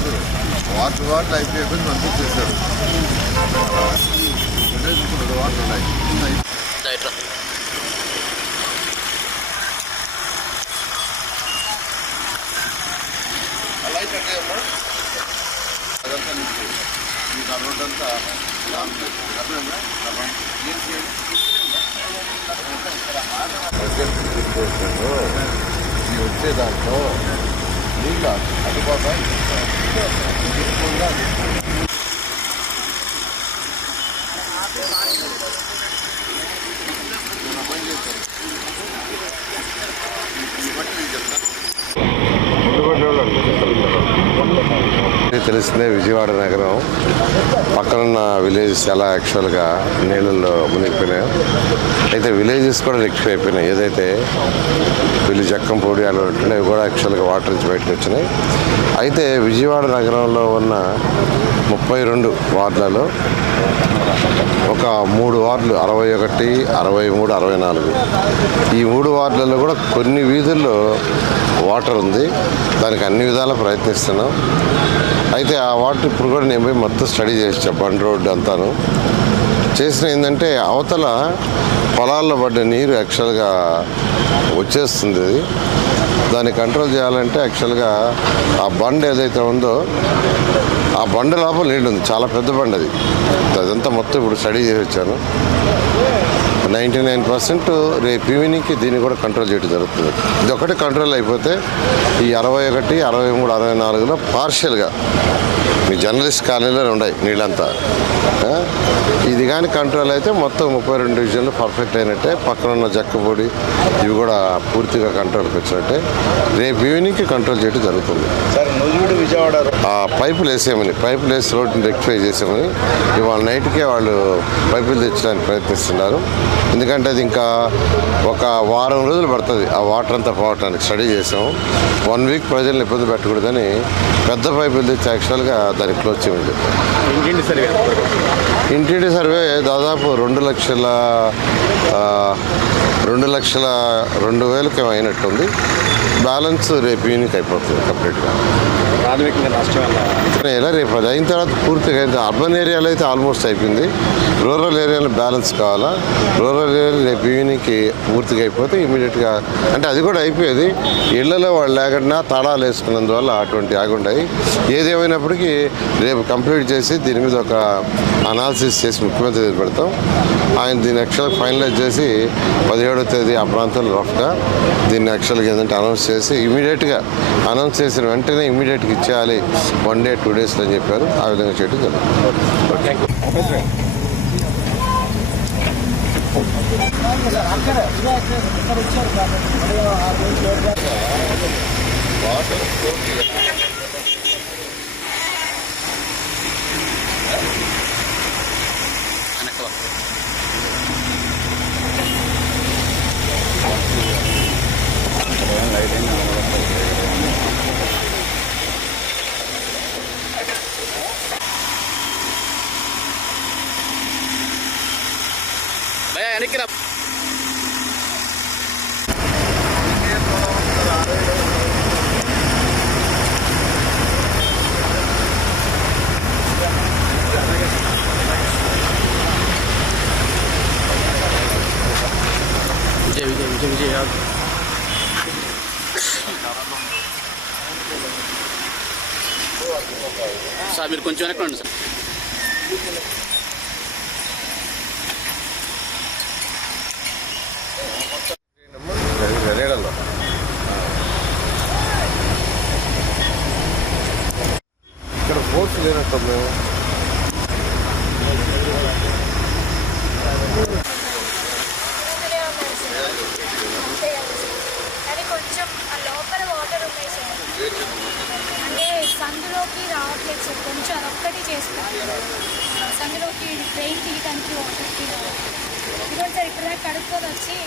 కాదు, వాటర్ అయిపోయి పంపించేశారు. వాటర్ ఉన్నాయి. లైట్ అట్టాయమ్మా, అదంతా నుంచి మీకు ఆ రోడ్ అంతా ఈ వచ్చే దాంట్లో నీళ్ళ అటుపోతా తెలిసిందే. విజయవాడ నగరం పక్కనున్న విలేజెస్ ఎలా యాక్చువల్గా నీళ్ళల్లో మునిగిపోయినాయి. అయితే విలేజెస్ కూడా రెక్టిఫై అయిపోయినాయి. ఏదైతే వీళ్ళు జక్కంపూడి అలా ఉంటున్నాయి కూడా యాక్చువల్గా వాటర్ నుంచి బయటకు వచ్చినాయి. అయితే విజయవాడ నగరంలో ఉన్న 32 వార్డులలో ఒక 3 వార్డులు 61, 63, 64 ఈ 3 వార్డులలో కూడా కొన్ని వీధుల్లో వాటర్ ఉంది. దానికి అన్ని విధాలా ప్రయత్నిస్తున్నాం. అయితే ఆ వాటర్ ఇప్పుడు కూడా నేను పోయి మొత్తం స్టడీ చేసి బండ్ రోడ్డు అంతాను చేసిన ఏంటంటే అవతల పొలాల్లో పడ్డ నీరు యాక్చువల్గా వచ్చేస్తుంది. దాన్ని కంట్రోల్ చేయాలంటే యాక్చువల్గా ఆ బండ్ ఏదైతే ఉందో ఆ బండ లోపల నీళ్ళు ఉంది. చాలా పెద్ద బండ్ అది. అదంతా మొత్తం ఇప్పుడు స్టడీ చేసి వచ్చాను. 99% రేపు ఈవినింగ్కి దీన్ని కూడా కంట్రోల్ చేయడం జరుగుతుంది. ఇది ఒకటి కంట్రోల్ అయిపోతే ఈ 61, 63, 64లో పార్షియల్గా మీ జర్నలిస్ట్ కాలనీలో ఉన్నాయి నీళ్ళంతా. ఇది కానీ కంట్రోల్ అయితే మొత్తం 32 డివిజన్లు పర్ఫెక్ట్ అయినట్టే. పక్కన ఉన్న జక్కపూడి ఇవి కూడా పూర్తిగా కంట్రోల్కి వచ్చినట్టే. రేపు ఈవినింగ్కి కంట్రోల్ చేయడం జరుగుతుంది. విజయవాడ పైపులు వేసి రోడ్డుని రెక్టిఫై చేసామని ఇవాళ నైట్కే వాళ్ళు పైపులు తెచ్చడానికి ప్రయత్నిస్తున్నారు. ఎందుకంటే అది ఇంకా ఒక వారం రోజులు పడుతుంది ఆ వాటర్ అంతా పోవటానికి. స్టడీ చేసాము. 1 వీక్ ప్రజలను ఇబ్బంది పెట్టకూడదని పెద్ద పైపులు తెచ్చి యాక్చువల్గా దాన్ని క్లోజ్ చేయమని చెప్పారు. ఇంటింటి సర్వే దాదాపు 2,02,000 అయినట్టుంది. బ్యాలెన్స్ రేపు ఈవినింగ్ అయిపోతుంది కంప్లీట్గా. ప్రాథమికంగా నష్టం ఎలా రేపు అది అయిన తర్వాత పూర్తిగా అయితే అర్బన్ ఏరియాలో అయితే ఆల్మోస్ట్ అయిపోయింది. రూరల్ ఏరియాలో బ్యాలెన్స్ కావాలా. రూరల్ ఏరియాలో రేపు ఈవినింగ్కి పూర్తిగా అయిపోతే ఇమీడియట్గా అంటే అది కూడా అయిపోయేది. ఇళ్లలో వాళ్ళు లేకుండా తాళాలు వేసుకున్నందువల్ల అటువంటి ఆగుంటాయి. ఏదేమైనప్పటికీ రేపు కంప్లీట్ చేసి దీని మీద ఒక అనాలిసిస్ చేసి ముఖ్యమంత్రి పెడతాం. ఆయన దీన్ని యాక్చువల్గా ఫైనలైజ్ చేసి 17వ తేదీ ఆ ప్రాంతంలో రఫ్గా దీన్ని యాక్చువల్గా ఏంటంటే అనౌన్స్ చేసి ఇమీడియట్గా అనౌన్స్ చేసిన వెంటనే ఇమీడియట్గా ఇచ్చేయాలి 1 day 2 days అని చెప్పారు. ఆ విధంగా చేయడం జరుగుతుంది. విజయ్ సార్ మీరు కొంచెం వెనక్కి రండి సార్. ఇక్కడ ఫోర్స్ లేనట్టు కొంచెం లోపల వాటర్ ఉన్నాయి సార్. అంటే సందులోకి రావట్లేదు సార్. కొంచెం అదొక్కటి చేస్తాను. సందులోకి ట్రైన్ తీయడానికి వాటర్కి ఇదిగోండి సార్. ఇక్కడ కడుక్కొని వచ్చి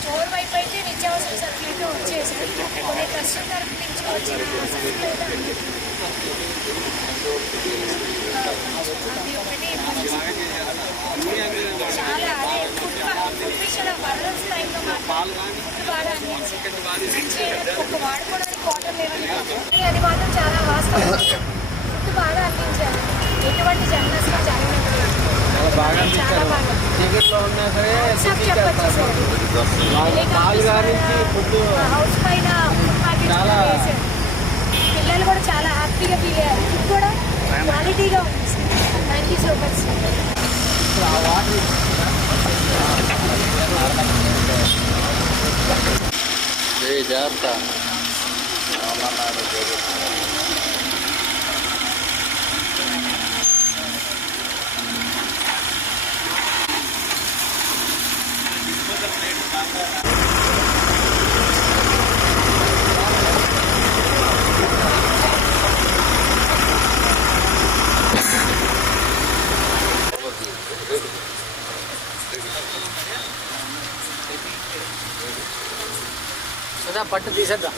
స్టోర్ వైపు అయితే నిత్యావసర సరుకులు అయితే వచ్చేసారు. కొన్ని కష్టం తరపు నుంచి వచ్చిన సరుకులు అయితే అది ఒకటి చాలా అదే ఫుడ్ వర్షాల వరదల టైంలో మాత్రం ఫుడ్ బాగా అందించారు. ఒక వాడుకోవడానికి వాటర్ లేవని అది మాత్రం చాలా వాస్తవం. ఫుడ్ బాగా అందించారు, ఎటువంటి జర్నలిస్ట్లో జరగలేదు. చాలా బాగా చెప్పచ్చు హౌస్ పైన వేసారు. పిల్లలు కూడా చాలా హ్యాపీగా ఫీల్ అయ్యారు. ఫుడ్ కూడా క్వాలిటీగా ఉంది sir. Thank you so much sir. జాగ్రత్త. సదా పట్టు తీసేద్దాం.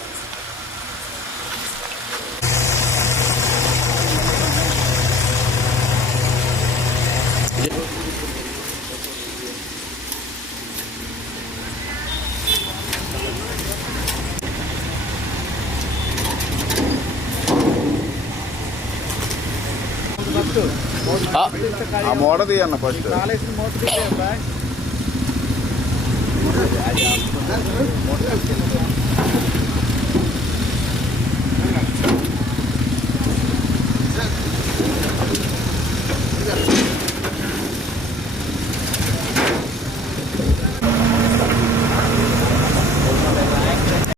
ఆ మోడ తీయన్న ఫస్ట్. కాలేసిన మోటర్